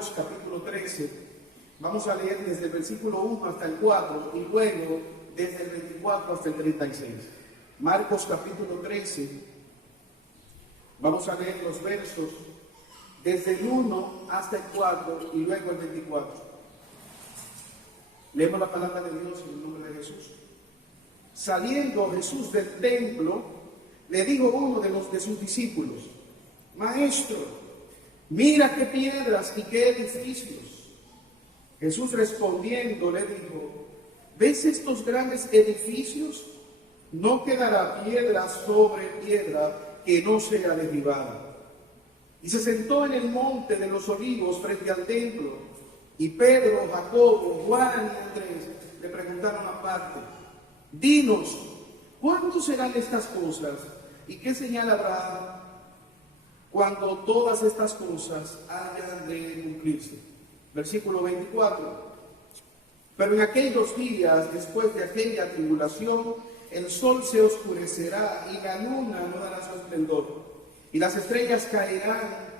Marcos capítulo 13. Vamos a leer desde el versículo 1 hasta el 4 y luego desde el 24 hasta el 36. Marcos capítulo 13. Vamos a leer los versos desde el 1 hasta el 4 y luego el 24. Leemos la palabra de Dios en el nombre de Jesús. Saliendo Jesús del templo, le dijo uno de sus discípulos: Maestro, mira qué piedras y qué edificios. Jesús respondiendo le dijo: ¿ves estos grandes edificios? No quedará piedra sobre piedra que no sea derribada. Y se sentó en el monte de los olivos frente al templo, y Pedro, Jacobo, Juan y Andrés le preguntaron aparte: Dinos, ¿cuándo serán estas cosas? ¿Y qué señal habrá cuando todas estas cosas hayan de cumplirse? Versículo 24. Pero en aquellos días, después de aquella tribulación, el sol se oscurecerá y la luna no dará su esplendor, y las estrellas caerán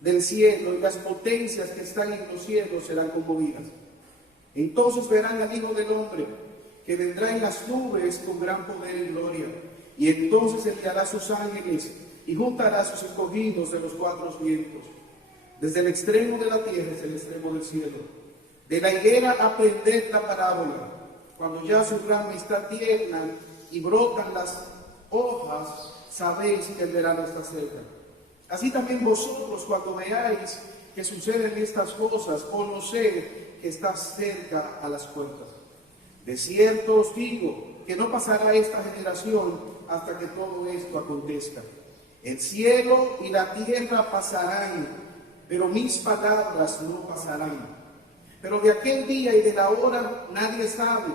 del cielo, y las potencias que están en los cielos serán conmovidas. Entonces verán al Hijo del Hombre, que vendrá en las nubes con gran poder y gloria, y entonces enviará a sus ángeles y juntará a sus escogidos de los cuatro vientos, desde el extremo de la tierra hasta el extremo del cielo. De la higuera aprended la parábola: cuando ya su rama está tierna y brotan las hojas, sabéis que el verano está cerca. Así también vosotros, cuando veáis que suceden estas cosas, conoced que está cerca a las puertas. De cierto os digo que no pasará esta generación hasta que todo esto acontezca. El cielo y la tierra pasarán, pero mis palabras no pasarán. Pero de aquel día y de la hora nadie sabe,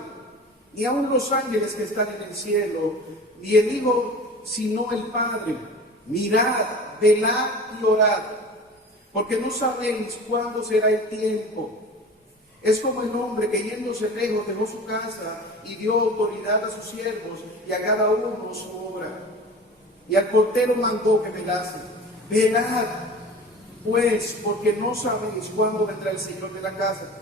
ni aun los ángeles que están en el cielo, ni el Hijo, sino el Padre. Mirad, velad y orad, porque no sabéis cuándo será el tiempo. Es como el hombre que yéndose lejos dejó su casa y dio autoridad a sus siervos y a cada uno su obra. Y al portero mandó que velase. Velad, pues, porque no sabéis cuándo vendrá el Señor de la casa.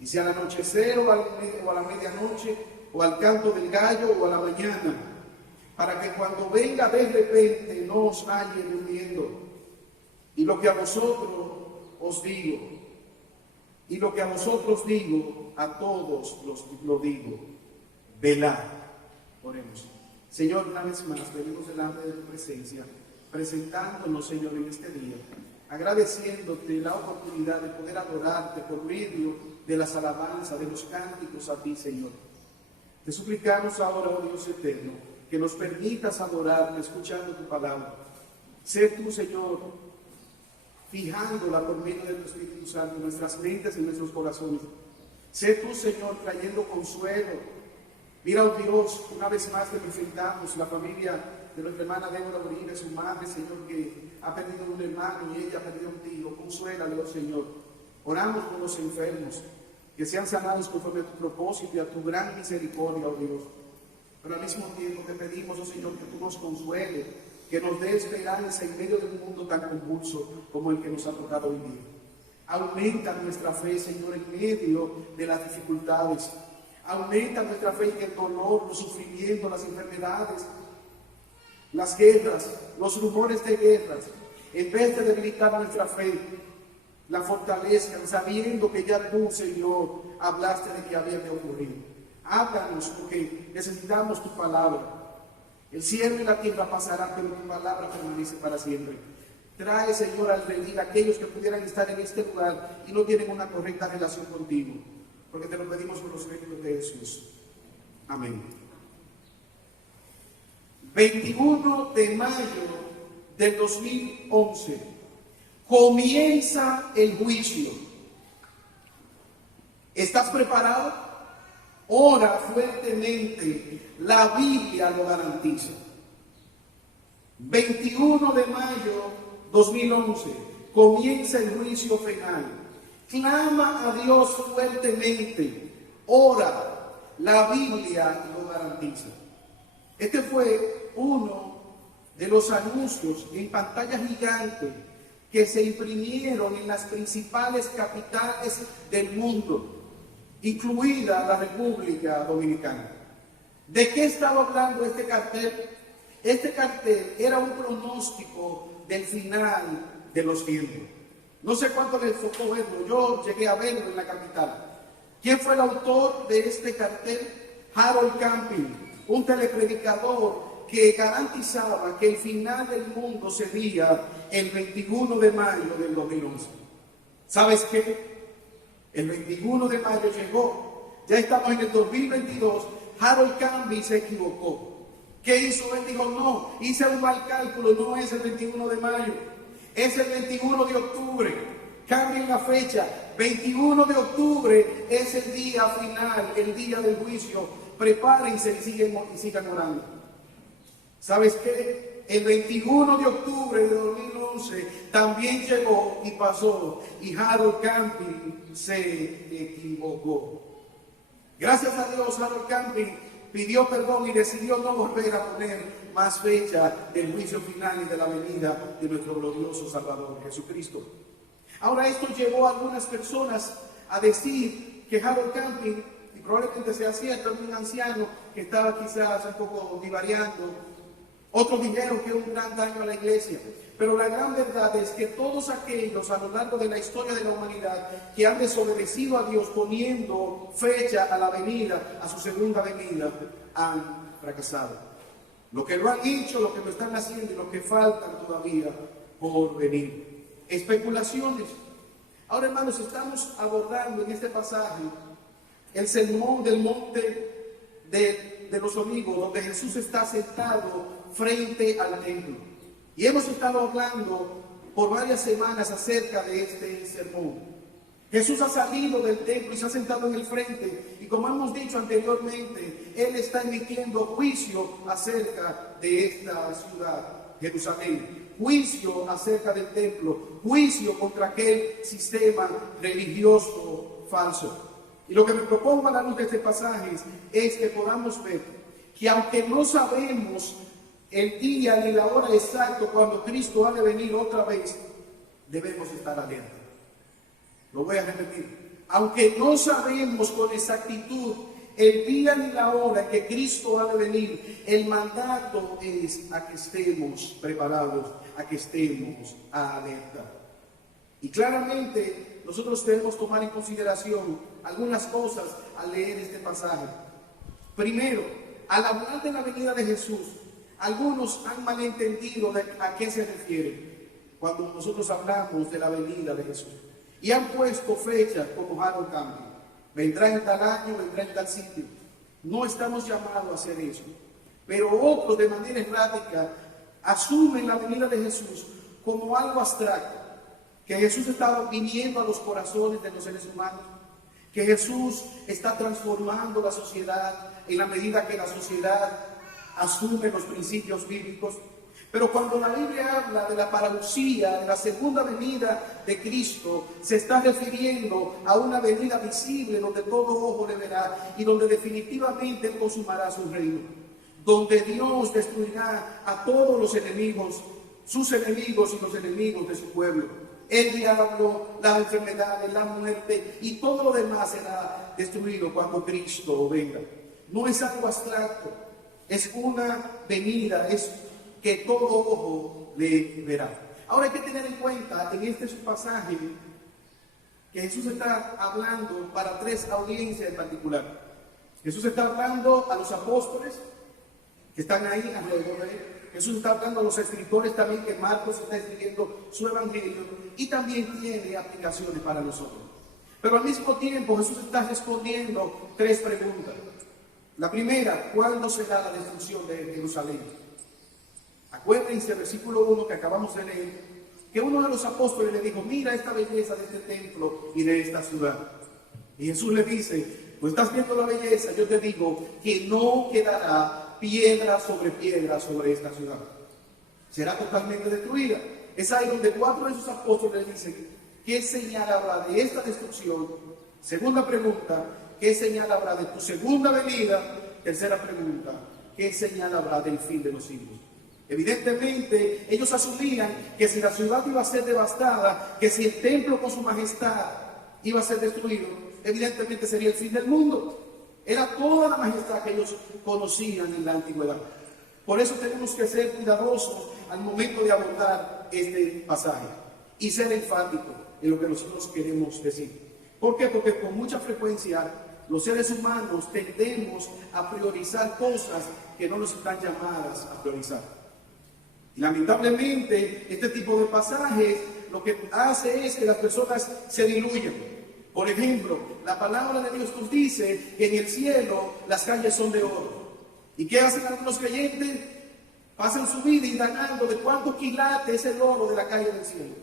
Y si al anochecer o a la medianoche, o al canto del gallo o a la mañana, para que cuando venga de repente no os halle durmiendo. Y lo que a vosotros os digo, a todos lo digo: velad. Oremos. Señor, una vez más venimos delante de tu presencia, presentándonos, Señor, en este día, agradeciéndote la oportunidad de poder adorarte por medio de las alabanzas, de los cánticos a ti, Señor. Te suplicamos ahora, oh Dios eterno, que nos permitas adorarte escuchando tu palabra. Sé tú, Señor, fijándola por medio de tu Espíritu Santo en nuestras mentes y en nuestros corazones. Sé tú, Señor, trayendo consuelo. Mira, oh Dios, una vez más te presentamos la familia de nuestra hermana Débora Uribe, su madre, Señor, que ha perdido un hermano y ella ha perdido un tío. Consuélale, oh Señor. Oramos por los enfermos, que sean sanados conforme a tu propósito y a tu gran misericordia, oh Dios. Pero al mismo tiempo te pedimos, oh Señor, que tú nos consueles, que nos dé esperanza en medio de un mundo tan convulso como el que nos ha tocado vivir. Aumenta nuestra fe, Señor, en medio de las dificultades. Aumenta nuestra fe en el dolor, los sufrimientos, las enfermedades, las guerras, los rumores de guerras. En vez de debilitar nuestra fe, la fortalezcan, sabiendo que ya tú, Señor, hablaste de que había de ocurrir. Háblanos, porque necesitamos tu palabra. El cielo y la tierra pasarán, pero tu palabra permanece para siempre. Trae, Señor, al redil a aquellos que pudieran estar en este lugar y no tienen una correcta relación contigo, porque te lo pedimos por los méritos de Jesús. Amén. 21 de mayo del 2011 comienza el juicio. ¿Estás preparado? Ora fuertemente, la Biblia lo garantiza. 21 de mayo 2011 comienza el juicio final. Clama a Dios fuertemente, ora, la Biblia lo garantiza. Este fue uno de los anuncios en pantalla gigante que se imprimieron en las principales capitales del mundo, incluida la República Dominicana. ¿De qué estaba hablando este cartel? Este cartel era un pronóstico del final de los tiempos. No sé cuánto les tocó verlo, yo llegué a verlo en la capital. ¿Quién fue el autor de este cartel? Harold Camping, un telepredicador que garantizaba que el final del mundo sería el 21 de mayo del 2011. ¿Sabes qué? El 21 de mayo llegó, ya estamos en el 2022, Harold Camping se equivocó. ¿Qué hizo? Él dijo, no, hice un mal cálculo, no es el 21 de mayo, es el 21 de octubre. Cambien la fecha, 21 de octubre es el día final, el día del juicio. Prepárense y sigan orando. ¿Sabes qué? El 21 de octubre de 2011 también llegó y pasó, y Harold Camping se equivocó. Gracias a Dios, Harold Camping pidió perdón y decidió no volver a poner más fecha del juicio final y de la venida de nuestro glorioso Salvador Jesucristo. Ahora, esto llevó a algunas personas a decir que Harold Camping, y probablemente sea cierto, es un anciano que estaba quizás un poco divariando. Otros dijeron que es un gran daño a la iglesia. Pero la gran verdad es que todos aquellos a lo largo de la historia de la humanidad que han desobedecido a Dios poniendo fecha a la venida, a su segunda venida, han fracasado. Lo que lo han hecho, lo que lo están haciendo y lo que faltan todavía por venir. Especulaciones. Ahora, hermanos, estamos abordando en este pasaje el sermón del monte de los olivos, donde Jesús está sentado frente al templo. Y hemos estado hablando por varias semanas acerca de este sermón. Jesús ha salido del templo y se ha sentado en el frente, y como hemos dicho anteriormente, Él está emitiendo juicio acerca de esta ciudad, Jerusalén, juicio acerca del templo, juicio contra aquel sistema religioso falso. Y lo que me propongo a la luz de este pasaje es que podamos ver que aunque no sabemos el día ni la hora exacto cuando Cristo ha de venir otra vez, debemos estar alerta. Lo voy a repetir. Aunque no sabemos con exactitud el día ni la hora en que Cristo ha de venir, el mandato es a que estemos preparados, a que estemos alerta. Y claramente nosotros debemos tomar en consideración algunas cosas al leer este pasaje. Primero, al hablar de la venida de Jesús, algunos han malentendido a qué se refiere cuando nosotros hablamos de la venida de Jesús. Y han puesto fechas como Harold Camping. Vendrá en tal año, vendrá en tal sitio. No estamos llamados a hacer eso. Pero otros, de manera errática, asumen la venida de Jesús como algo abstracto. Que Jesús está viniendo a los corazones de los seres humanos. Que Jesús está transformando la sociedad en la medida que la sociedad asume los principios bíblicos. Pero cuando la Biblia habla de la parousia, de la segunda venida de Cristo, se está refiriendo a una venida visible donde todo ojo le verá y donde definitivamente Él consumará su reino, donde Dios destruirá a todos los enemigos, sus enemigos y los enemigos de su pueblo. El diablo, las enfermedades, la muerte y todo lo demás será destruido cuando Cristo venga. No es algo abstracto, es una venida, es que todo ojo le verá. Ahora hay que tener en cuenta en este pasaje que Jesús está hablando para tres audiencias en particular. Jesús está hablando a los apóstoles que están ahí alrededor de él. Jesús está hablando a los escritores también, que Marcos está escribiendo su evangelio, y también tiene aplicaciones para nosotros. Pero al mismo tiempo Jesús está respondiendo tres preguntas. La primera, ¿cuándo será la destrucción de Jerusalén? Acuérdense el versículo 1 que acabamos de leer, que uno de los apóstoles le dijo, mira esta belleza de este templo y de esta ciudad. Y Jesús le dice, pues estás viendo la belleza, yo te digo que no quedará piedra sobre esta ciudad. Será totalmente destruida. Es ahí donde cuatro de sus apóstoles dicen, ¿qué señal habrá de esta destrucción? Segunda pregunta, ¿qué señal habrá de tu segunda venida? Tercera pregunta, ¿qué señal habrá del fin de los siglos? Evidentemente, ellos asumían que si la ciudad iba a ser devastada, que si el templo con su majestad iba a ser destruido, evidentemente sería el fin del mundo. Era toda la majestad que ellos conocían en la antigüedad. Por eso tenemos que ser cuidadosos al momento de abordar este pasaje y ser enfáticos en lo que nosotros queremos decir. ¿Por qué? Porque con mucha frecuencia los seres humanos tendemos a priorizar cosas que no nos están llamadas a priorizar. Y lamentablemente, este tipo de pasajes lo que hace es que las personas se diluyan. Por ejemplo, la palabra de Dios nos dice que en el cielo las calles son de oro. ¿Y qué hacen algunos creyentes? Pasan su vida indagando de cuántos quilates es el oro de la calle del cielo.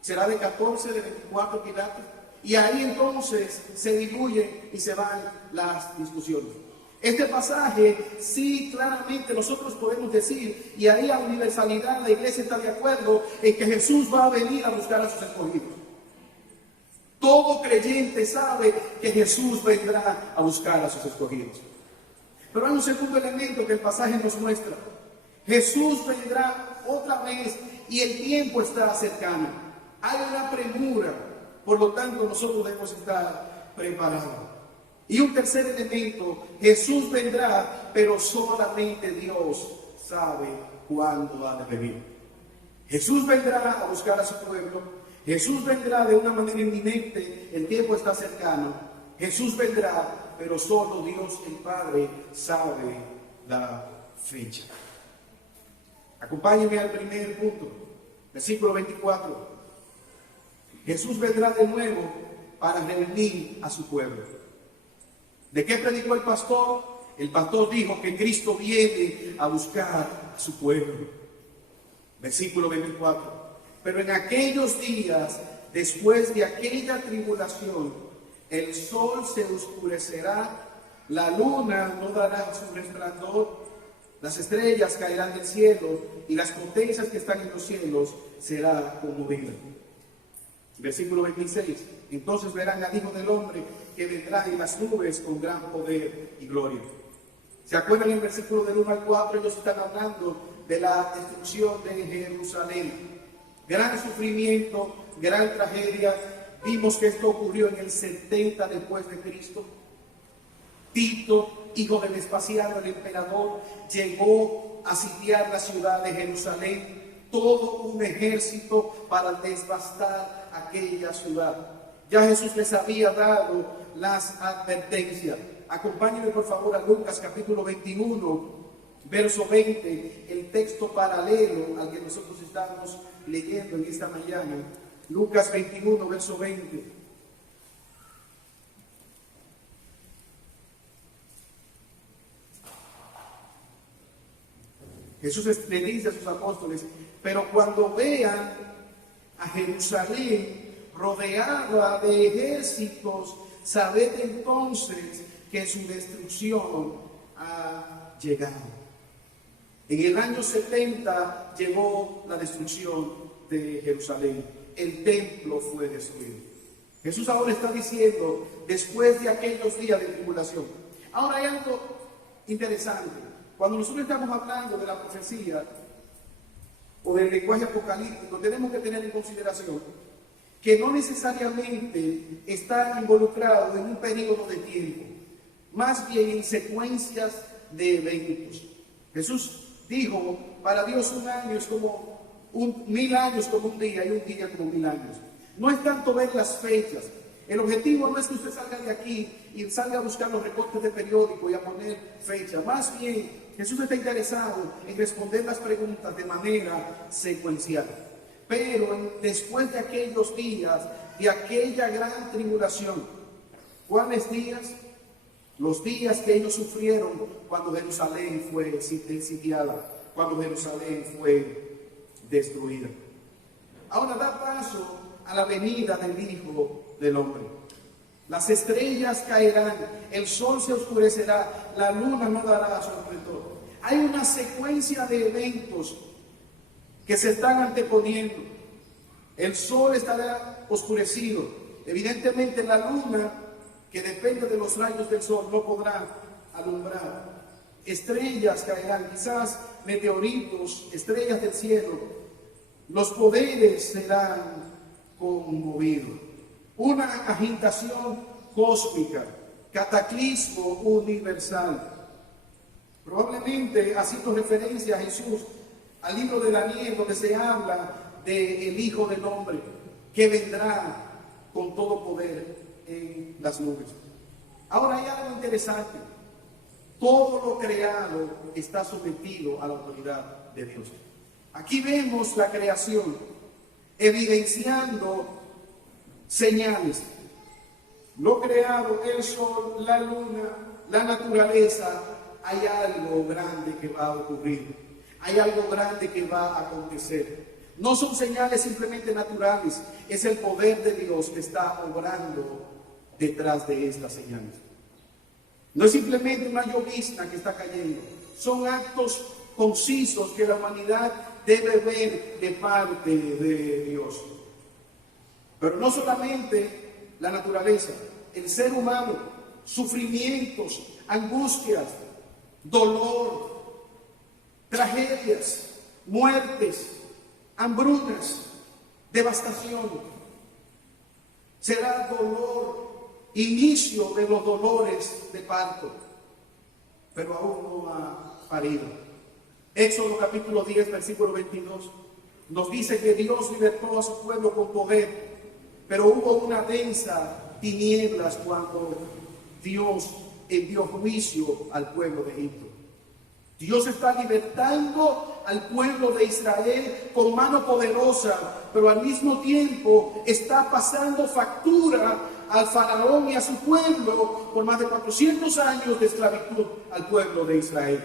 ¿Será de 14, de 24 quilates? Y ahí entonces se diluyen y se van las discusiones. Este pasaje, sí, claramente nosotros podemos decir, y ahí a universalidad la iglesia está de acuerdo en que Jesús va a venir a buscar a sus escogidos. Todo creyente sabe que Jesús vendrá a buscar a sus escogidos. Pero hay un segundo elemento que el pasaje nos muestra. Jesús vendrá otra vez y el tiempo está cercano. Hay una premura, por lo tanto nosotros debemos estar preparados. Y un tercer elemento, Jesús vendrá, pero solamente Dios sabe cuándo ha de venir. Jesús vendrá a buscar a su pueblo, Jesús vendrá de una manera inminente, el tiempo está cercano, Jesús vendrá, pero solo Dios el Padre sabe la fecha. Acompáñenme al primer punto, versículo 24. Jesús vendrá de nuevo para reunir a su pueblo. ¿De qué predicó el pastor? El pastor dijo que Cristo viene a buscar a su pueblo. Versículo 24. Pero en aquellos días, después de aquella tribulación, el sol se oscurecerá, la luna no dará su resplandor, las estrellas caerán del cielo y las potencias que están en los cielos serán conmovidas. Versículo 26. Entonces verán al Hijo del Hombre que vendrá en las nubes con gran poder y gloria. ¿Se acuerdan en el versículo del 1 al 4? Ellos están hablando de la destrucción de Jerusalén. Gran sufrimiento, gran tragedia. Vimos que esto ocurrió en el 70 después de Cristo. Tito, hijo de Vespasiano, el emperador, llegó a sitiar la ciudad de Jerusalén. Todo un ejército para devastar aquella ciudad. Ya Jesús les había dado las advertencias. Acompáñenme por favor a Lucas capítulo 21, verso 20, el texto paralelo al que nosotros estamos leyendo en esta mañana. Lucas 21, verso 20. Jesús le dice a sus apóstoles: pero cuando vean a Jerusalén rodeada de ejércitos, sabed entonces que su destrucción ha llegado. En el año 70 llegó la destrucción de Jerusalén. El templo fue destruido. Jesús ahora está diciendo, después de aquellos días de tribulación. Ahora hay algo interesante. Cuando nosotros estamos hablando de la profecía o del lenguaje apocalíptico, tenemos que tener en consideración que no necesariamente está involucrado en un periodo de tiempo, más bien en secuencias de eventos. Jesús dijo, para Dios un año es como 1000 años como un día y un día como 1000 años. No es tanto ver las fechas. El objetivo no es que usted salga de aquí y salga a buscar los recortes de periódico y a poner fecha. Más bien, Jesús está interesado en responder las preguntas de manera secuencial. Pero después de aquellos días, de aquella gran tribulación, ¿cuáles días? Los días que ellos sufrieron cuando Jerusalén fue sitiada, cuando Jerusalén fue destruida. Ahora da paso a la venida del Hijo del Hombre. Las estrellas caerán, el sol se oscurecerá, la luna no dará su resplandor. Hay una secuencia de eventos que se están anteponiendo. El sol estará oscurecido. Evidentemente la luna, que depende de los rayos del sol, no podrá alumbrar. estrellas caerán, quizás meteoritos, estrellas del cielo, los poderes serán conmovidos. Una agitación cósmica, cataclismo universal. Probablemente haciendo referencia a Jesús, al libro de Daniel, donde se habla del Hijo del Hombre, que vendrá con todo poder en las nubes. Ahora hay algo interesante. Todo lo creado está sometido a la autoridad de Dios. Aquí vemos la creación evidenciando señales. Lo creado, el sol, la luna, la naturaleza, hay algo grande que va a ocurrir. Hay algo grande que va a acontecer. No son señales simplemente naturales, es el poder de Dios que está obrando detrás de estas señales. No es simplemente una llovizna que está cayendo, son actos concisos que la humanidad debe ver de parte de Dios. Pero no solamente la naturaleza, el ser humano, sufrimientos, angustias, dolor, tragedias, muertes, hambrunas, devastación. Será dolor, inicio de los dolores de parto, pero aún no ha parido. Éxodo capítulo 10, versículo 22, nos dice que Dios libertó a su pueblo con poder, pero hubo una densa tinieblas cuando Dios envió juicio al pueblo de Egipto. Dios está libertando al pueblo de Israel con mano poderosa, pero al mismo tiempo está pasando factura al faraón y a su pueblo por más de 400 años de esclavitud al pueblo de Israel.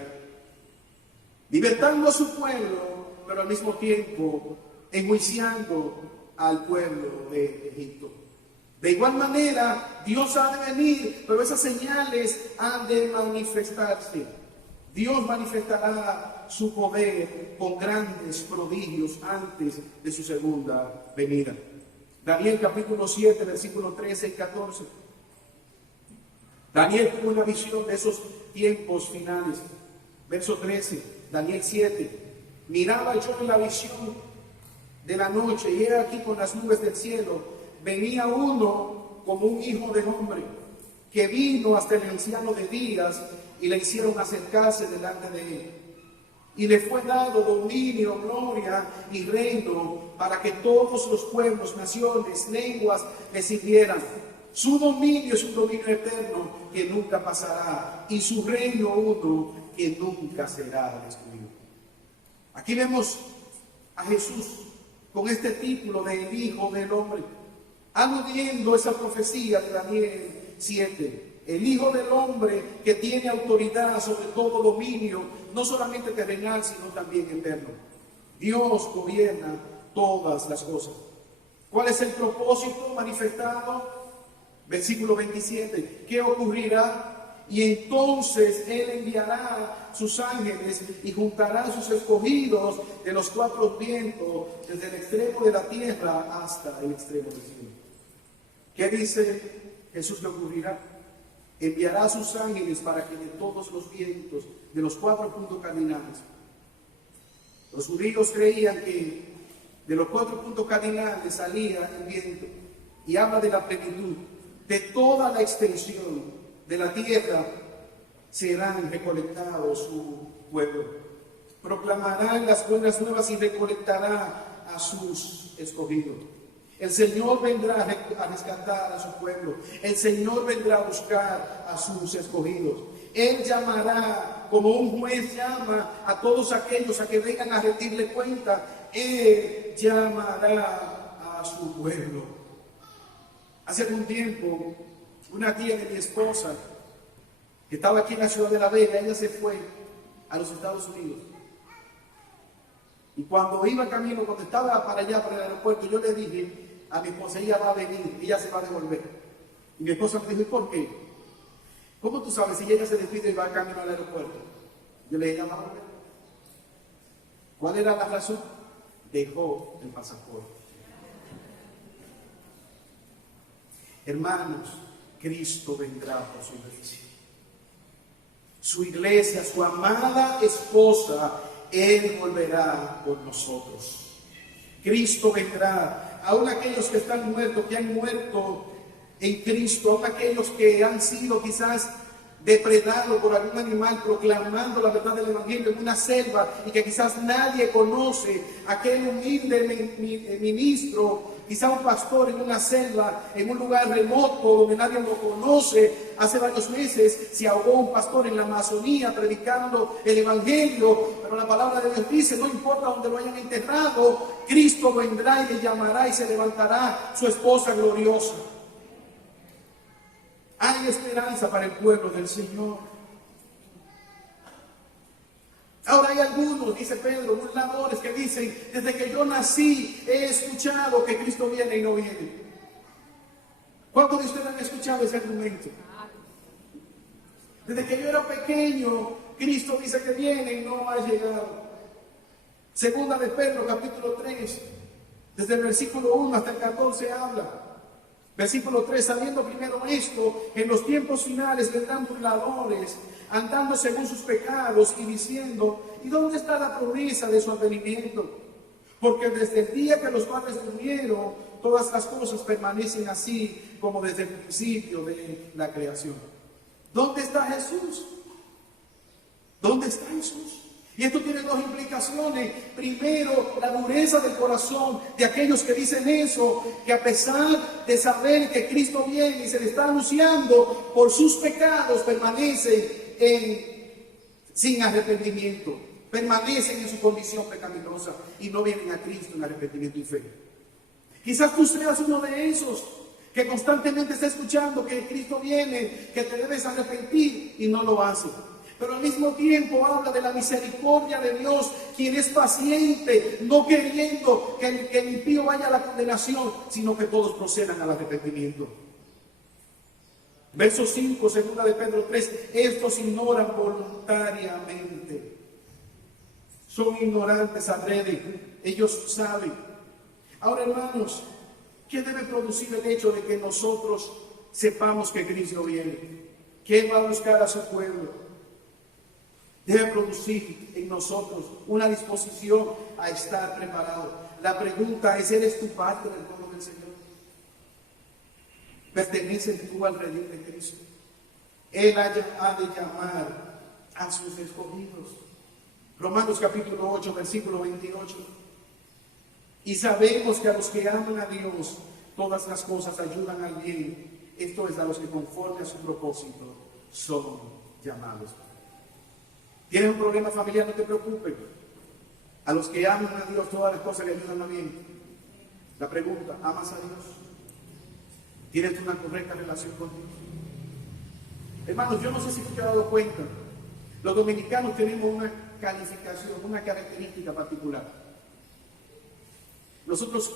Libertando a su pueblo, pero al mismo tiempo enjuiciando al pueblo de Egipto. De igual manera, Dios ha de venir, pero esas señales han de manifestarse. Dios manifestará su poder con grandes prodigios antes de su segunda venida. Daniel capítulo 7, versículos 13 y 14. Daniel tuvo una visión de esos tiempos finales. Verso 13, Daniel 7. Miraba yo en la visión de la noche, y he aquí con las nubes del cielo, venía uno como un hijo del hombre, que vino hasta el anciano de días, y le hicieron acercarse delante de él. Y le fue dado dominio, gloria y reino, para que todos los pueblos, naciones, lenguas le sirvieran. Su dominio es un dominio eterno que nunca pasará, y su reino uno que nunca será destruido. Aquí vemos a Jesús con este título de el Hijo del Hombre, aludiendo esa profecía de Daniel 7. El Hijo del Hombre que tiene autoridad sobre todo dominio, no solamente terrenal, sino también eterno. Dios gobierna todas las cosas. ¿Cuál es el propósito manifestado? Versículo 27. ¿Qué ocurrirá? Y entonces Él enviará sus ángeles y juntará sus escogidos de los cuatro vientos, desde el extremo de la tierra hasta el extremo del cielo. ¿Qué dice Jesús que ocurrirá? Enviará a sus ángeles para que de todos los vientos, de los cuatro puntos cardinales. Los judíos creían que de los cuatro puntos cardinales salía el viento, y habla de la plenitud, de toda la extensión de la tierra serán recolectados su pueblo. Proclamarán las buenas nuevas y recolectará a sus escogidos. El Señor vendrá a rescatar a su pueblo. El Señor vendrá a buscar a sus escogidos. Él llamará, como un juez llama a todos aquellos a que vengan a rendirle cuenta. Él llamará a su pueblo. Hace algún tiempo, una tía de mi esposa, que estaba aquí en la ciudad de La Vega, ella se fue a los Estados Unidos. Y cuando iba camino, cuando estaba para allá, para el aeropuerto, yo le dije a mi esposa, ella va a venir, ella se va a devolver. Y mi esposa me dijo, ¿y por qué? ¿Cómo tú sabes si ella se despide y va camino al aeropuerto? Yo le dije, ella va a volver. ¿Cuál era la razón? Dejó el pasaporte. Hermanos, Cristo vendrá por su iglesia. su iglesia, su amada esposa, Él volverá por nosotros. Cristo vendrá. Aún aquellos que están muertos, que han muerto en Cristo, aún aquellos que han sido quizás depredados por algún animal proclamando la verdad del Evangelio en una selva y que quizás nadie conoce, aquel humilde ministro, quizá un pastor en una selva, en un lugar remoto donde nadie lo conoce. Hace varios meses se ahogó un pastor en la Amazonía predicando el Evangelio, pero la palabra de Dios dice, no importa donde lo hayan enterrado, Cristo vendrá y le llamará y se levantará su esposa gloriosa. Hay esperanza para el pueblo del Señor. Ahora hay algunos, dice Pedro, burladores que dicen, desde que yo nací he escuchado que Cristo viene y no viene. ¿Cuántos de ustedes han escuchado ese argumento? Desde que yo era pequeño, Cristo dice que viene y no ha llegado. Segunda de Pedro, capítulo 3, desde el versículo 1 hasta el 14 habla. Versículo 3, sabiendo primero esto, en los tiempos finales vendrán burladores, andando según sus pecados y diciendo, ¿y dónde está la promesa de su advenimiento? Porque desde el día que los padres durmieron, todas las cosas permanecen así como desde el principio de la creación. ¿Dónde está Jesús? ¿Dónde está Jesús? Y esto tiene dos implicaciones. Primero, la dureza del corazón de aquellos que dicen eso, que a pesar de saber que Cristo viene y se le está anunciando, por sus pecados permanecen sin arrepentimiento, permanecen en su condición pecaminosa y no vienen a Cristo en arrepentimiento y fe. Quizás tú seas uno de esos que constantemente está escuchando que Cristo viene, que te debes arrepentir y no lo hace. Pero al mismo tiempo habla de la misericordia de Dios, quien es paciente, no queriendo que el impío vaya a la condenación, sino que todos procedan al arrepentimiento. Verso 5, segunda de Pedro 3, estos ignoran voluntariamente. Son ignorantes adrede, ellos saben. Ahora, hermanos, ¿qué debe producir el hecho de que nosotros sepamos que Cristo viene? ¿Quién va a buscar a su pueblo? Debe producir en nosotros una disposición a estar preparado. La pregunta es, ¿eres tú parte del pueblo del Señor? ¿Perteneces tú al redil de Cristo? Él ha de llamar a sus escogidos. Romanos capítulo 8, versículo 28. Y sabemos que a los que aman a Dios, todas las cosas ayudan al bien. Esto es, a los que conforme a su propósito son llamados. ¿Tienes un problema familiar? No te preocupes. A los que aman a Dios, todas las cosas le ayudan a bien. La pregunta, ¿amas a Dios? ¿Tienes una correcta relación con Dios? Hermanos, yo no sé si tú te has dado cuenta. Los dominicanos tenemos una calificación, una característica particular. Nosotros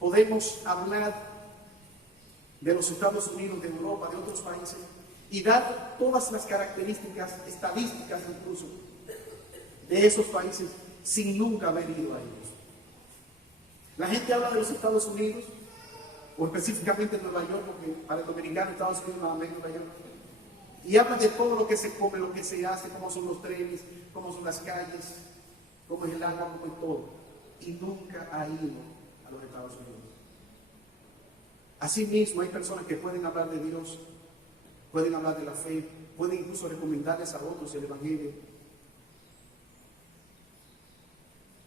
podemos hablar de los Estados Unidos, de Europa, de otros países, y dar todas las características estadísticas incluso de esos países sin nunca haber ido a ellos. La gente habla de los Estados Unidos, o específicamente de Nueva York, porque para el dominicano Estados Unidos nada menos Nueva York, y habla de todo lo que se come, lo que se hace, cómo son los trenes, cómo son las calles, cómo es el agua, cómo es todo, y nunca ha ido a los Estados Unidos. Asimismo, hay personas que pueden hablar de Dios, pueden hablar de la fe, pueden incluso recomendarles a otros el Evangelio.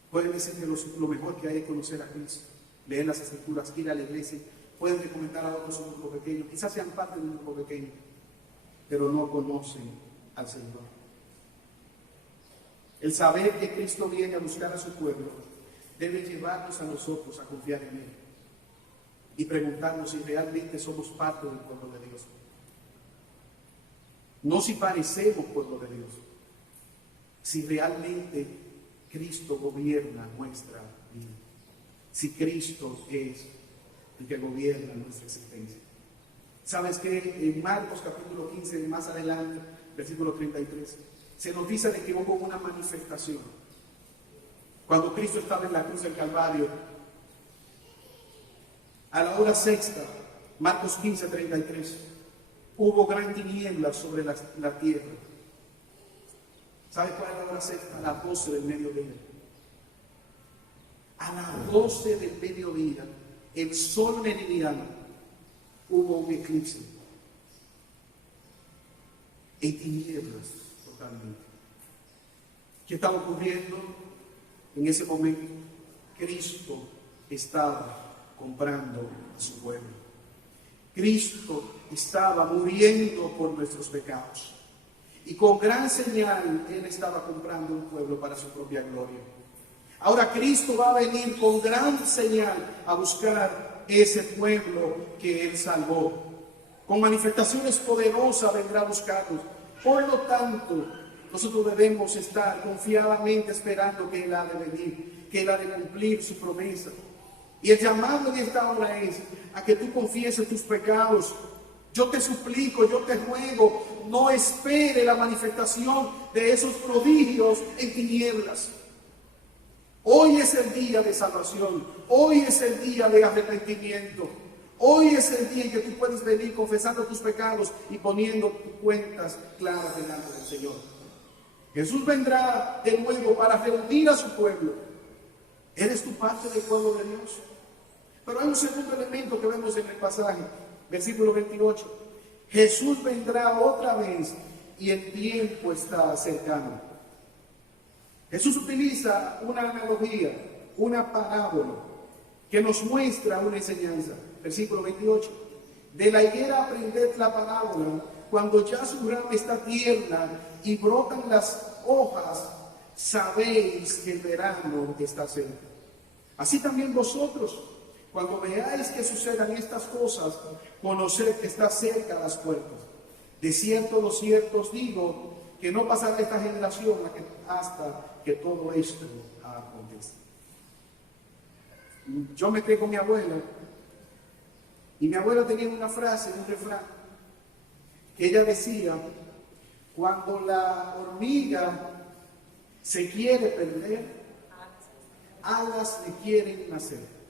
Pueden decir que lo mejor que hay es conocer a Cristo, leer las Escrituras, ir a la iglesia. Pueden recomendar a otros un grupo pequeño, quizás sean parte de un grupo pequeño, pero no conocen al Señor. El saber que Cristo viene a buscar a su pueblo debe llevarnos a nosotros a confiar en Él y preguntarnos si realmente somos parte del pueblo de Dios. No si parecemos pueblo de Dios, si realmente Cristo gobierna nuestra vida, si Cristo es el que gobierna nuestra existencia. ¿Sabes qué? En Marcos capítulo 15, más adelante, versículo 33, se nos dice de que hubo una manifestación. Cuando Cristo estaba en la cruz del Calvario, a la hora sexta, Marcos 15, 33, hubo gran tiniebla sobre la tierra ¿Sabe cuál es la hora sexta? A las 12 del mediodía. A las 12 del mediodía, el sol meridiano, hubo un eclipse. En tinieblas totalmente. ¿Qué estaba ocurriendo en ese momento? Cristo estaba comprando a su pueblo. Cristo estaba muriendo por nuestros pecados. Y con gran señal, Él estaba comprando un pueblo para su propia gloria. Ahora Cristo va a venir con gran señal a buscar ese pueblo que Él salvó. Con manifestaciones poderosas vendrá a buscarnos. Por lo tanto, nosotros debemos estar confiadamente esperando que Él ha de venir, que Él ha de cumplir su promesa. Y el llamado en esta hora es a que tú confieses tus pecados. Yo te suplico, yo te ruego, no espere la manifestación de esos prodigios en tinieblas. Hoy es el día de salvación, hoy es el día de arrepentimiento, hoy es el día en que tú puedes venir confesando tus pecados y poniendo tus cuentas claras delante del Señor. Jesús vendrá de nuevo para reunir a su pueblo. ¿Eres tu parte del pueblo de Dios? Pero hay un segundo elemento que vemos en el pasaje, versículo 28. Jesús vendrá otra vez y el tiempo está cercano. Jesús utiliza una analogía, una parábola, que nos muestra una enseñanza. Versículo 28. De la higuera aprended la parábola, cuando ya su rama está tierna y brotan las hojas, sabéis que el verano está cerca. Así también vosotros, cuando veáis que sucedan estas cosas, conoced que está cerca las puertas. De cierto os digo, que no pasará esta generación hasta que todo esto acontezca. Yo me quedé con mi abuela, y mi abuela tenía una frase, un refrán, que ella decía: cuando la hormiga se quiere perder, alas le quieren nacer.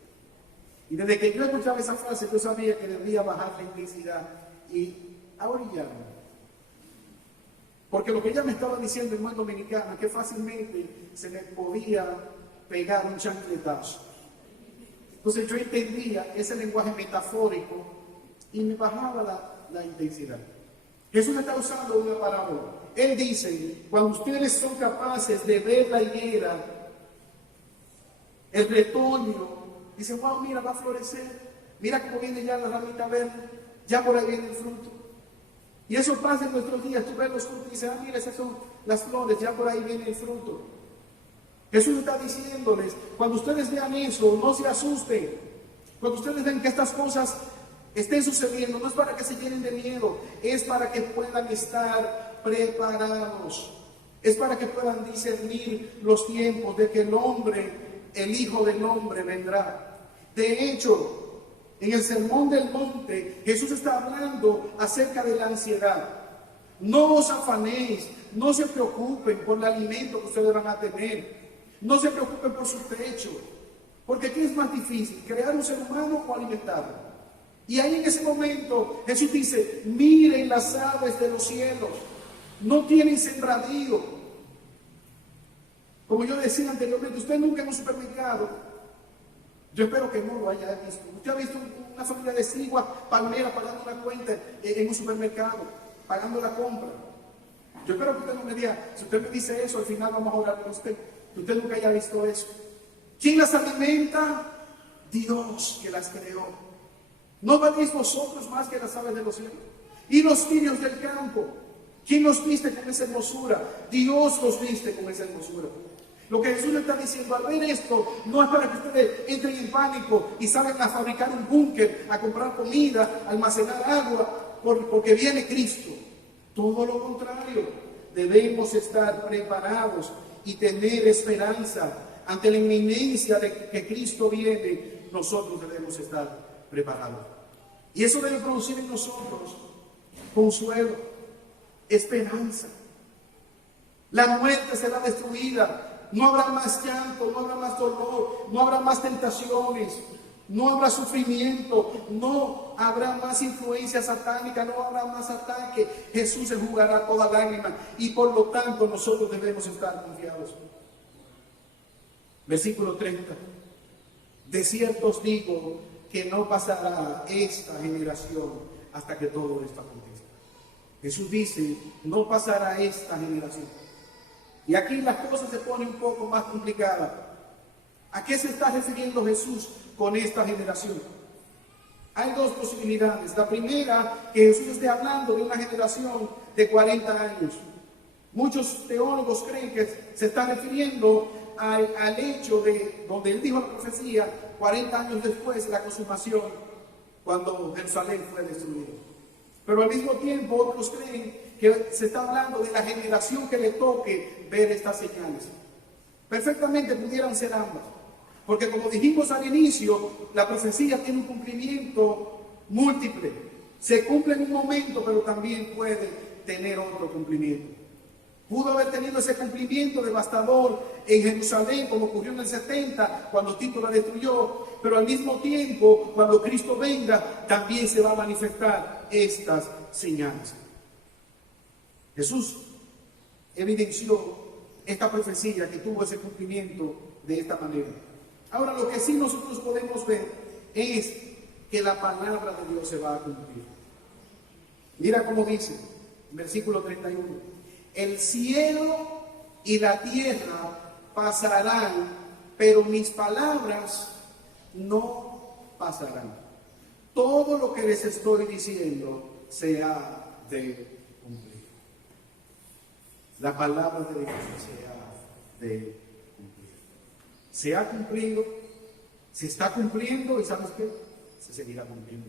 Y desde que yo escuchaba esa frase, yo sabía que debía bajar la intensidad y ahorillarme. Porque lo que ella me estaba diciendo en buen dominicano, que fácilmente se me podía pegar un chancletazo. Entonces yo entendía ese lenguaje metafórico y me bajaba la intensidad. Jesús está usando una parábola. Él dice: cuando ustedes son capaces de ver la higuera, el retoño, dicen: wow, mira, va a florecer, mira cómo viene ya la ramita verde, ya por ahí viene el fruto. Y eso pasa en nuestros días. Tú ves los frutos y dices: ah, mira, esas son las flores, ya por ahí viene el fruto. Jesús está diciéndoles: cuando ustedes vean eso, no se asusten. Cuando ustedes ven que estas cosas estén sucediendo, no es para que se llenen de miedo, es para que puedan estar preparados. Es para que puedan discernir los tiempos de que el hombre, el Hijo del Hombre, vendrá. De hecho, en el Sermón del Monte, Jesús está hablando acerca de la ansiedad. No os afanéis, no se preocupen por el alimento que ustedes van a tener. No se preocupen por su techo. Porque ¿qué es más difícil? ¿Crear un ser humano o alimentarlo? Y ahí en ese momento Jesús dice: miren las aves de los cielos. No tienen sembradío. Como yo decía anteriormente, usted nunca en un supermercado, yo espero que no lo haya visto. Usted ha visto una familia de ciguas palmeras pagando una cuenta en un supermercado, pagando la compra. Yo espero que usted no me diga: si usted me dice eso, al final vamos a orar por usted. Que usted nunca haya visto eso. ¿Quién las alimenta? Dios, que las creó. ¿No valéis vosotros más que las aves de los cielos? Y los lirios del campo, ¿quién los viste con esa hermosura? Dios los viste con esa hermosura. Lo que Jesús le está diciendo al ver esto, no es para que ustedes entren en pánico y salgan a fabricar un búnker, a comprar comida, a almacenar agua, porque viene Cristo. Todo lo contrario, debemos estar preparados y tener esperanza ante la inminencia de que Cristo viene. Nosotros debemos estar preparados. Y eso debe producir en nosotros consuelo, esperanza. La muerte será destruida. No habrá más llanto, no habrá más dolor, no habrá más tentaciones, no habrá sufrimiento, no habrá más influencia satánica, no habrá más ataque. Jesús se jugará toda lágrima y por lo tanto nosotros debemos estar confiados. Versículo 30. De cierto os digo que no pasará esta generación hasta que todo esto acontezca. Jesús dice, no pasará esta generación. Y aquí las cosas se ponen un poco más complicadas. ¿A qué se está refiriendo Jesús con esta generación? Hay dos posibilidades. La primera, que Jesús esté hablando de una generación de 40 años. Muchos teólogos creen que se está refiriendo al hecho de donde él dijo la profecía 40 años después de la consumación, cuando Jerusalén fue destruido. Pero al mismo tiempo otros creen que se está hablando de la generación que le toque ver estas señales. Perfectamente pudieran ser ambas, porque como dijimos al inicio, la profecía tiene un cumplimiento múltiple. Se cumple en un momento, pero también puede tener otro cumplimiento. Pudo haber tenido ese cumplimiento devastador en Jerusalén, como ocurrió en el 70, cuando Tito la destruyó, pero al mismo tiempo, cuando Cristo venga, también se va a manifestar estas señales. Jesús evidenció esta profecía que tuvo ese cumplimiento de esta manera. Ahora, lo que sí nosotros podemos ver es que la palabra de Dios se va a cumplir. Mira cómo dice, versículo 31. El cielo y la tierra pasarán, pero mis palabras no pasarán. Todo lo que les estoy diciendo se ha de cumplir. La palabra de Dios se ha de cumplir. Se ha cumplido, se está cumpliendo y ¿sabes qué? Se seguirá cumpliendo.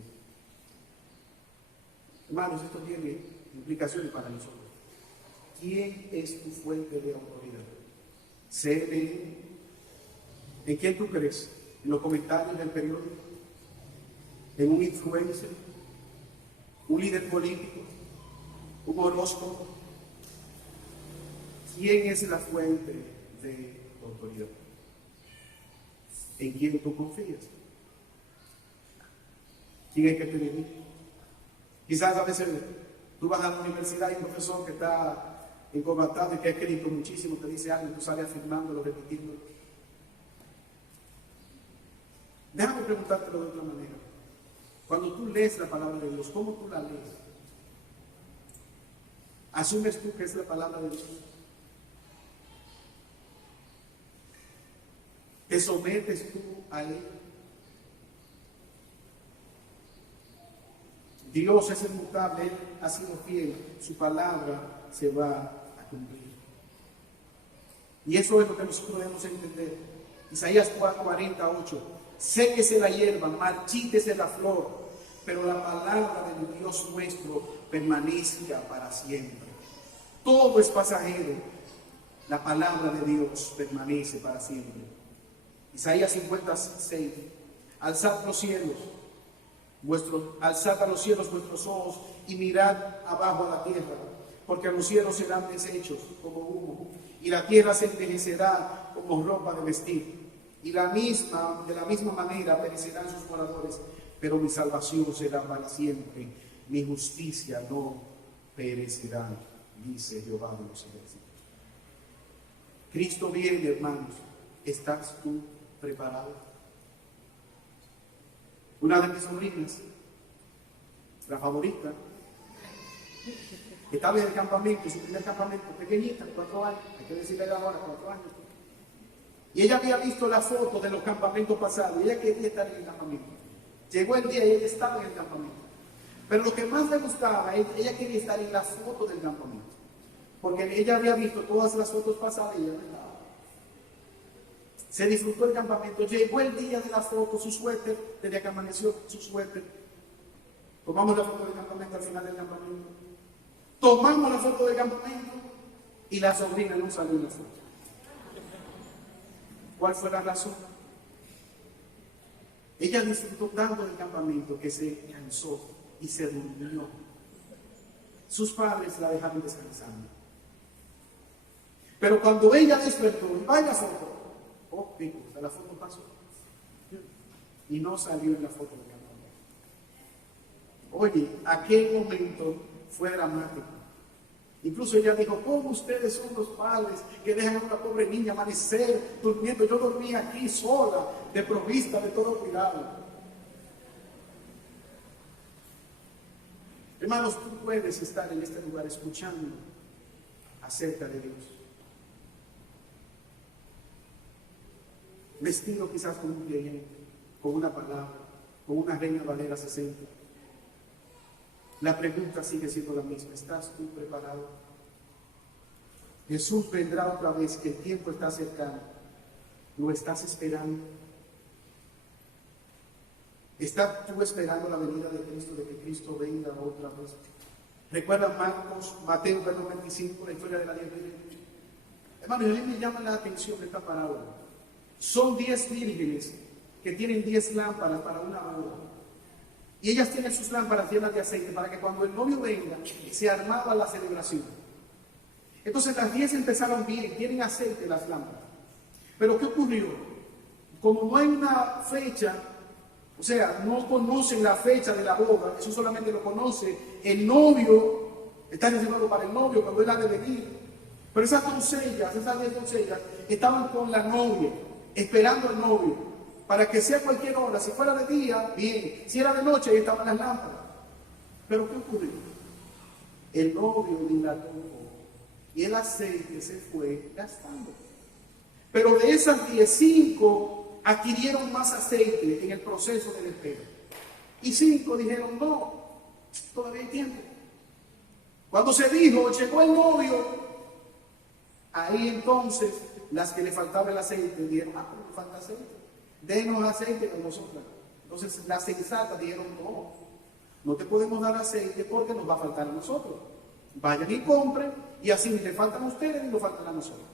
Hermanos, esto tiene implicaciones para nosotros. ¿Quién es tu fuente de autoridad? CNN. ¿En quién tú crees? ¿En los comentarios del periódico? ¿En un influencer? ¿Un líder político? ¿Un horóscopo? ¿Quién es la fuente de autoridad? ¿En quién tú confías? ¿Quién es que te dirige? Quizás a veces tú vas a la universidad y un profesor que está encorbatado y que ha escrito muchísimo te dice algo y tú sales afirmándolo, repitiéndolo. Déjame preguntártelo de otra manera. Cuando tú lees la palabra de Dios, ¿cómo tú la lees? ¿Asumes tú que es la palabra de Dios? ¿Te sometes tú a él? Dios es inmutable, Él ha sido fiel, su palabra se va a cumplir. Y eso es lo que nosotros debemos entender. Isaías 4:48, séquese la hierba, marchítese la flor, pero la palabra del Dios nuestro permanezca para siempre. Todo es pasajero, la palabra de Dios permanece para siempre. Isaías 56, alzad los cielos, alzad a los cielos vuestros ojos y mirad abajo a la tierra, porque los cielos serán deshechos como humo, y la tierra se envejecerá como ropa de vestir. Y de la misma manera perecerán sus moradores, pero mi salvación será para siempre, mi justicia no perecerá, dice Jehová de los ejércitos. Cristo viene, hermanos. ¿Estás tú preparado? Una de mis sobrinas, la favorita, estaba en el campamento, su primer campamento, pequeñita, 4 años, hay que decirle ahora, 4 años. Y ella había visto la foto de los campamentos pasados, y ella quería estar en el campamento. Llegó el día y ella estaba en el campamento. Pero lo que más le gustaba, ella quería estar en la foto del campamento. Porque ella había visto todas las fotos pasadas y ella no estaba. Se disfrutó el campamento, llegó el día de la foto, su suéter, desde que amaneció su suéter. Tomamos la foto del campamento al final del campamento. Tomamos la foto del campamento y la sobrina no salió en la foto. ¿Cuál fue la razón? Ella disfrutó tanto del campamento que se cansó y se durmió. Sus padres la dejaron descansando. Pero cuando ella despertó, y vaya foto, oh, pico, la foto pasó. y no salió en la foto de cámara. Oye, aquel momento fue dramático. Incluso ella dijo, ¿cómo ustedes son los padres que dejan a una pobre niña amanecer durmiendo? Yo dormía aquí sola, desprovista de todo cuidado. Hermanos, tú puedes estar en este lugar escuchando acerca de Dios. Vestido quizás con un creyente, con una palabra, con una Reina Valera 60. La pregunta sigue siendo la misma. ¿Estás tú preparado? Jesús vendrá otra vez, que el tiempo está cercano. ¿Lo estás esperando? ¿Estás tú esperando la venida de Cristo, de que Cristo venga otra vez? ¿Recuerda Mateo 25, la historia de la 10 vírgenes? Hermano, a mí me llama la atención esta parábola. Son 10 vírgenes que tienen 10 lámparas para una boda. Y ellas tienen sus lámparas llenas de aceite para que cuando el novio venga se armaba la celebración. Entonces las 10 empezaron bien, tienen aceite las lámparas. Pero ¿qué ocurrió? Como no hay una fecha, o sea, no conocen la fecha de la boda, eso solamente lo conoce el novio, está reservado para el novio cuando él ha de venir. Pero esas 10 doncellas, estaban con la novia, esperando al novio. Para que sea cualquier hora, si fuera de día, bien, si era de noche, ahí estaban las lámparas. Pero ¿qué ocurrió? El novio dilató un poco y el aceite se fue gastando. Pero de esas 10, 5 adquirieron más aceite en el proceso del espera. Y 5 dijeron, no, todavía hay tiempo. Cuando se dijo, llegó el novio, ahí entonces las que le faltaba el aceite dijeron, pero me falta aceite. Denos aceite con nosotras. Entonces las sensatas dijeron, no te podemos dar aceite porque nos va a faltar a nosotros. Vayan y compren y así ni le faltan a ustedes ni nos faltan a nosotros.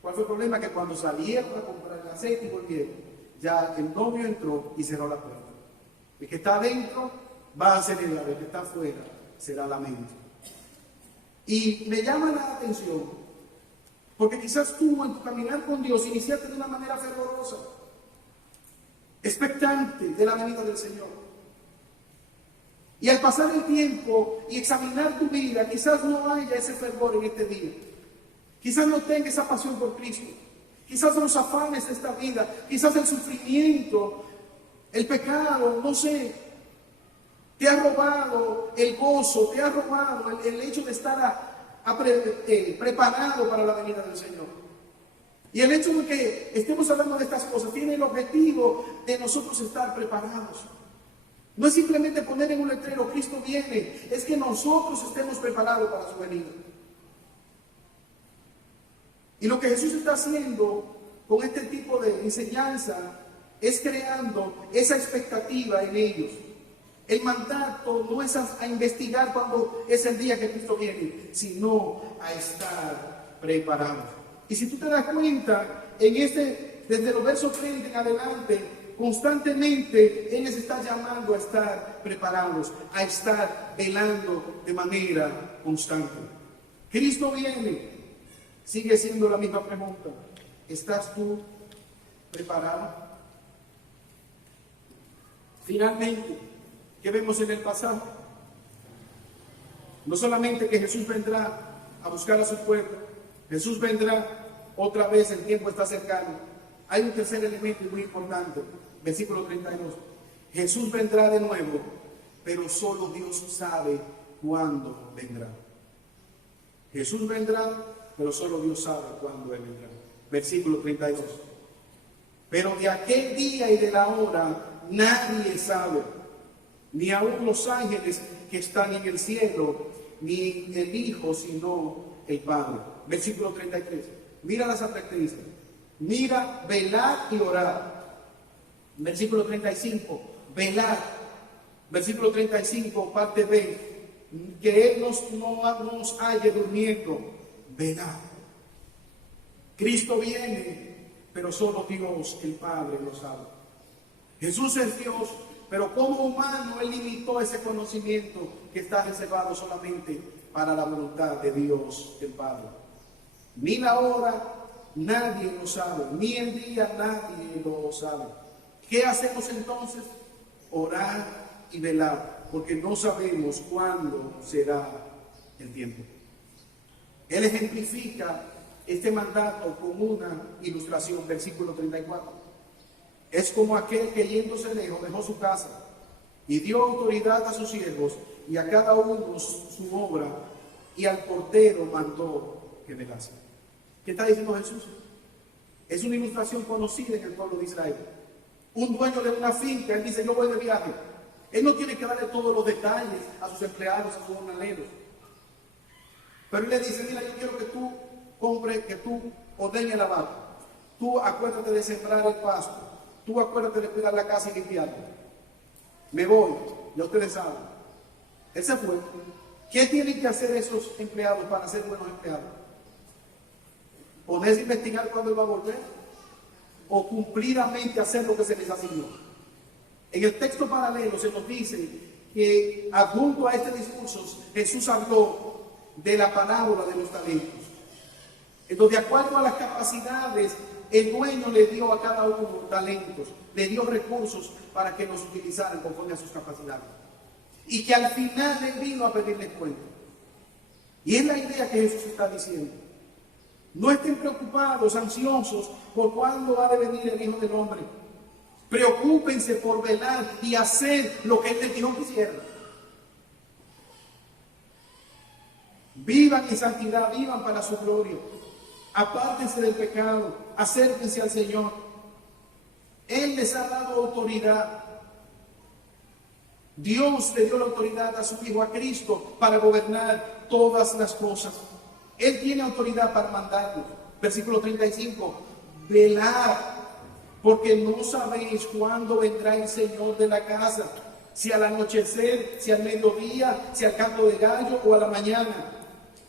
¿Cuál fue el problema? Que cuando salieron a comprar el aceite y volvieron, ya el novio entró y cerró la puerta. El que está adentro va a celebrar, el que está afuera será lamento. Y me llama la atención porque quizás tú en tu caminar con Dios iniciaste de una manera fervorosa, expectante de la venida del Señor. Y al pasar el tiempo y examinar tu vida, quizás no haya ese fervor en este día. Quizás no tenga esa pasión por Cristo. Quizás los afanes de esta vida, quizás el sufrimiento, el pecado, no sé, te ha robado el gozo, te ha robado el hecho de estar preparado para la venida del Señor. Y el hecho de que estemos hablando de estas cosas tiene el objetivo de nosotros estar preparados. No es simplemente poner en un letrero, Cristo viene, es que nosotros estemos preparados para su venida. Y lo que Jesús está haciendo con este tipo de enseñanza es creando esa expectativa en ellos. El mandato no es a investigar cuando es el día que Cristo viene, sino a estar preparados. Y si tú te das cuenta, desde los versos 30 en adelante, constantemente Él les está llamando a estar preparados, a estar velando de manera constante. Cristo viene, sigue siendo la misma pregunta. ¿Estás tú preparado? Finalmente, ¿qué vemos en el pasaje? No solamente que Jesús vendrá a buscar a su pueblo, Jesús vendrá otra vez, el tiempo está cercano. Hay un tercer elemento muy importante, versículo 32. Jesús vendrá de nuevo, pero solo Dios sabe cuándo vendrá. Jesús vendrá, pero solo Dios sabe cuándo Él vendrá. Versículo 32. Pero de aquel día y de la hora nadie sabe, ni aun los ángeles que están en el cielo, ni el Hijo, sino el Padre. Versículo 33. Mira las advertencias. Mira, velad y orad. Versículo 35. Velad. Versículo 35, parte B. Que Él no nos halle durmiendo. Velad. Cristo viene, pero solo Dios, el Padre, lo sabe. Jesús es Dios, pero como humano Él limitó ese conocimiento que está reservado solamente para la voluntad de Dios, el Padre. Ni la hora nadie lo sabe, ni el día nadie lo sabe. ¿Qué hacemos entonces? Orar y velar, porque no sabemos cuándo será el tiempo. Él ejemplifica este mandato con una ilustración, versículo 34. Es como aquel que yéndose lejos dejó su casa y dio autoridad a sus siervos y a cada uno su obra, y al portero mandó que velase. ¿Qué está diciendo Jesús? Es una ilustración conocida en el pueblo de Israel. Un dueño de una finca, él dice, yo voy de viaje. Él no tiene que darle todos los detalles a sus empleados, a sus jornaleros. Pero él le dice, mira, yo quiero que tú compres, que tú ordeñes la vaca. Tú acuérdate de sembrar el pasto. Tú acuérdate de cuidar la casa y limpiarla. Me voy, ya ustedes saben. Él se fue. ¿Qué tienen que hacer esos empleados para ser buenos empleados? ¿Ponerse a investigar cuándo él va a volver? ¿O cumplidamente hacer lo que se les asignó? En el texto paralelo se nos dice que adjunto a este discurso Jesús habló de la parábola de los talentos, en donde de acuerdo a las capacidades el dueño le dio a cada uno talentos, le dio recursos para que los utilizaran conforme a sus capacidades, y que al final él vino a pedirles cuenta. Y es la idea que Jesús está diciendo. No estén preocupados, ansiosos por cuándo ha de venir el Hijo del Hombre. Preocúpense por velar y hacer lo que Él les dijo que hicieran. Vivan en santidad, vivan para su gloria. Apártense del pecado, acérquense al Señor. Él les ha dado autoridad. Dios le dio la autoridad a su Hijo, a Cristo, para gobernar todas las cosas. Él tiene autoridad para mandarnos. Versículo 35. Velad, porque no sabéis cuándo vendrá el Señor de la casa, si al anochecer, si al mediodía, si al canto de gallo o a la mañana.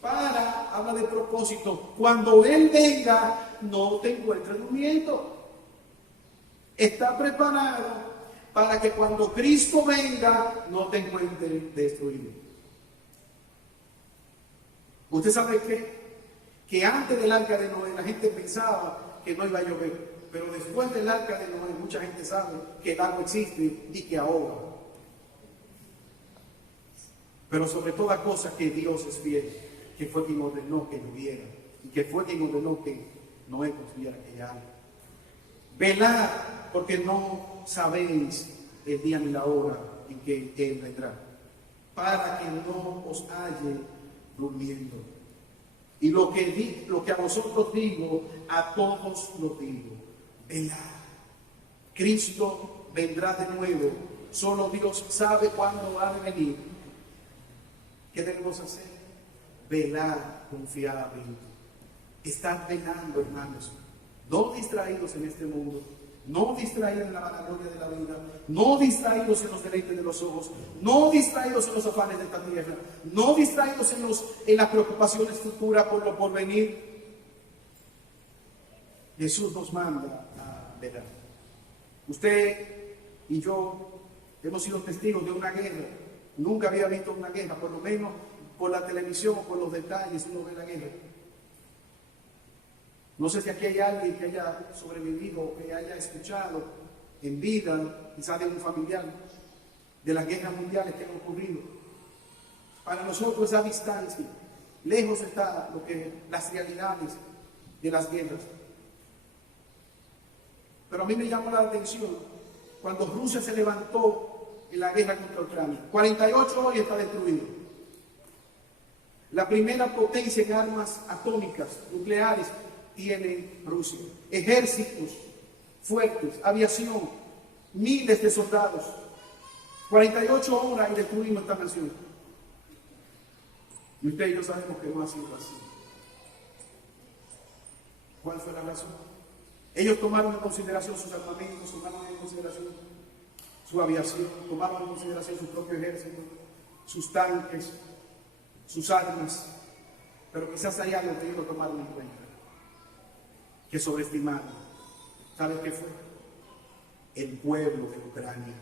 Habla de propósito, cuando Él venga, no te encuentres durmiendo. Está preparado para que cuando Cristo venga, no te encuentres destruido. Usted sabe que antes del arca de Noé la gente pensaba que no iba a llover, pero después del arca de Noé mucha gente sabe que el agua existe y que ahoga. Pero sobre toda cosa que Dios es fiel, que fue quien ordenó que lloviera y que fue quien ordenó que Noé construyera aquella arca. Velad, porque no sabéis el día ni la hora en que Él vendrá, para que no os halle durmiendo. Y lo que a vosotros digo, a todos lo digo: velad. Cristo vendrá de nuevo. Solo Dios sabe cuándo ha de venir. ¿Qué debemos hacer? Velar confiadamente. Estar velando, hermanos. No distraídos en este mundo. No distraídos en la vanagloria de la vida, no distraídos en los deleites de los ojos, no distraídos en los afanes de esta tierra, no distraídos en las preocupaciones futuras por lo porvenir. Jesús nos manda a velar. Usted y yo hemos sido testigos de una guerra. Nunca había visto una guerra, por lo menos por la televisión o por los detalles uno ve la guerra. No sé si aquí hay alguien que haya sobrevivido o que haya escuchado en vida, quizás de un familiar, de las guerras mundiales que han ocurrido. Para nosotros esa distancia, lejos está las realidades de las guerras. Pero a mí me llamó la atención cuando Rusia se levantó en la guerra contra Ucrania. 48 hoy está destruido. La primera potencia en armas atómicas, nucleares, tiene Rusia. Ejércitos fuertes, aviación, miles de soldados. 48 horas y destruimos esta nación. Y usted y yo sabemos que no ha sido así. ¿Cuál fue la razón? Ellos tomaron en consideración sus armamentos, tomaron en consideración su aviación, tomaron en consideración su propio ejército, sus tanques, sus armas, pero quizás hay algo que ellos no tomaron en cuenta, que sobreestimaron. ¿Sabes qué fue? El pueblo de Ucrania.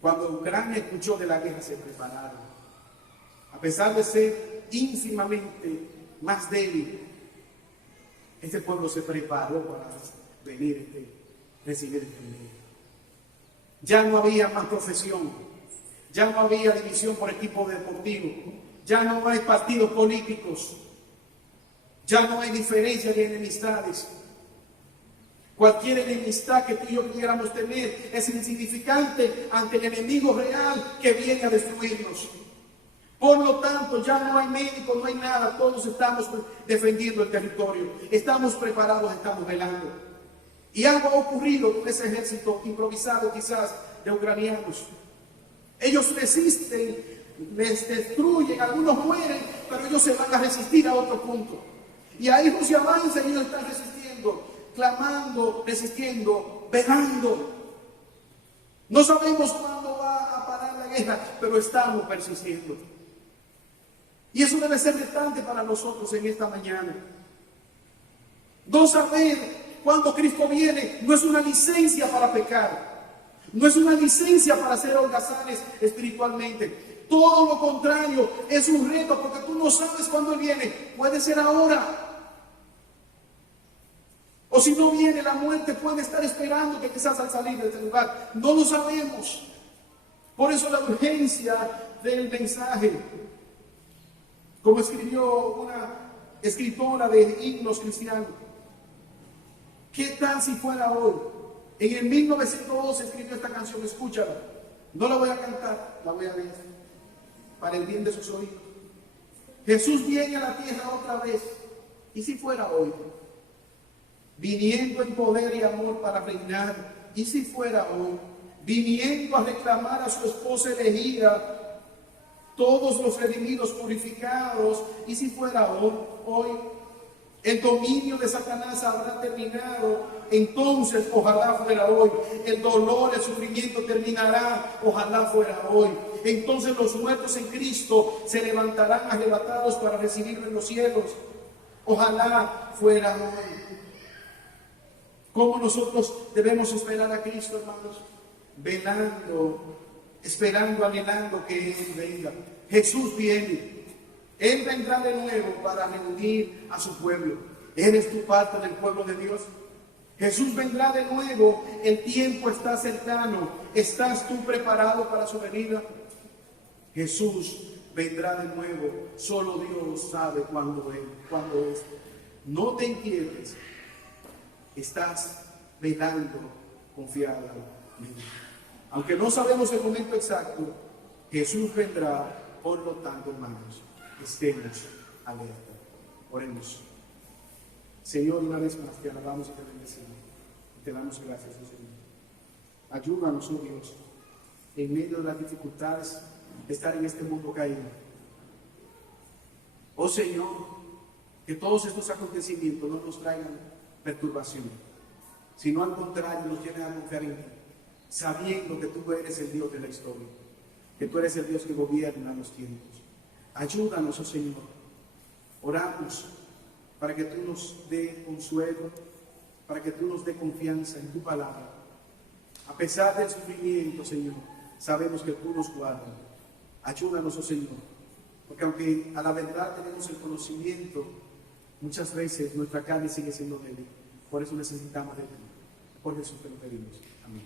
Cuando Ucrania escuchó de la guerra, se prepararon. A pesar de ser ínfimamente más débil, este pueblo se preparó para venir recibir el privilegio. Ya no había más profesión, ya no había división por equipo deportivo, ya no hay partidos políticos, ya no hay diferencias ni enemistades. Cualquier enemistad que tú y yo pudiéramos tener es insignificante ante el enemigo real que viene a destruirnos. Por lo tanto, ya no hay médico, no hay nada, todos estamos defendiendo el territorio, estamos preparados, estamos velando. Y algo ha ocurrido con ese ejército improvisado quizás de ucranianos. Ellos resisten, les destruyen, algunos mueren, pero ellos se van a resistir a otro punto. Y ahí Rusia avanza y ellos están resistiendo, clamando, resistiendo, velando. No sabemos cuándo va a parar la guerra, pero estamos persistiendo. Y eso debe ser retante para nosotros en esta mañana. No saber cuándo Cristo viene no es una licencia para pecar. No es una licencia para ser holgazanes espiritualmente. Todo lo contrario, es un reto porque tú no sabes cuándo Él viene. Puede ser ahora. O si no viene, la muerte puede estar esperando que quizás al salir de este lugar. No lo sabemos. Por eso la urgencia del mensaje. Como escribió una escritora de himnos cristianos. ¿Qué tal si fuera hoy? En el 1912 escribió esta canción, escúchala. No la voy a cantar, la voy a leer. Para el bien de sus oídos. Jesús viene a la tierra otra vez. ¿Y si fuera hoy? Viniendo en poder y amor para reinar. ¿Y si fuera hoy? Viniendo a reclamar a su esposa elegida. Todos los redimidos purificados. ¿Y si fuera hoy? El dominio de Satanás habrá terminado. Entonces, ojalá fuera hoy. El dolor, el sufrimiento terminará. Ojalá fuera hoy. Entonces los muertos en Cristo se levantarán arrebatados para recibirlo en los cielos. Ojalá fuera hoy. ¿Cómo nosotros debemos esperar a Cristo, hermanos? Velando, esperando, anhelando que Él venga. Jesús viene. Él vendrá de nuevo para reunir a su pueblo. ¿Eres tu parte del pueblo de Dios? Jesús vendrá de nuevo. El tiempo está cercano. ¿Estás tú preparado para su venida? Jesús vendrá de nuevo. Solo Dios sabe cuándo es. No te inquietes. Estás velando confiadamente. Aunque no sabemos el momento exacto, Jesús vendrá. Por lo tanto, hermanos, estemos alerta. Oremos. Señor, una vez más te alabamos y te bendecimos. Y te damos gracias, oh Señor. Ayúdanos, oh Dios, en medio de las dificultades de estar en este mundo caído. Oh Señor, que todos estos acontecimientos no nos traigan perturbación, sino al contrario nos llenen a confiar en ti, sabiendo que tú eres el Dios de la historia, que tú eres el Dios que gobierna los tiempos. Ayúdanos, oh Señor. Oramos para que tú nos dé consuelo, para que tú nos dé confianza en tu palabra. A pesar del sufrimiento, Señor, sabemos que tú nos guardas. Ayúdanos, oh Señor, porque aunque a la verdad tenemos el conocimiento, muchas veces nuestra carne sigue siendo débil. Por eso necesitamos de ti. Por Jesús te lo pedimos. Amén.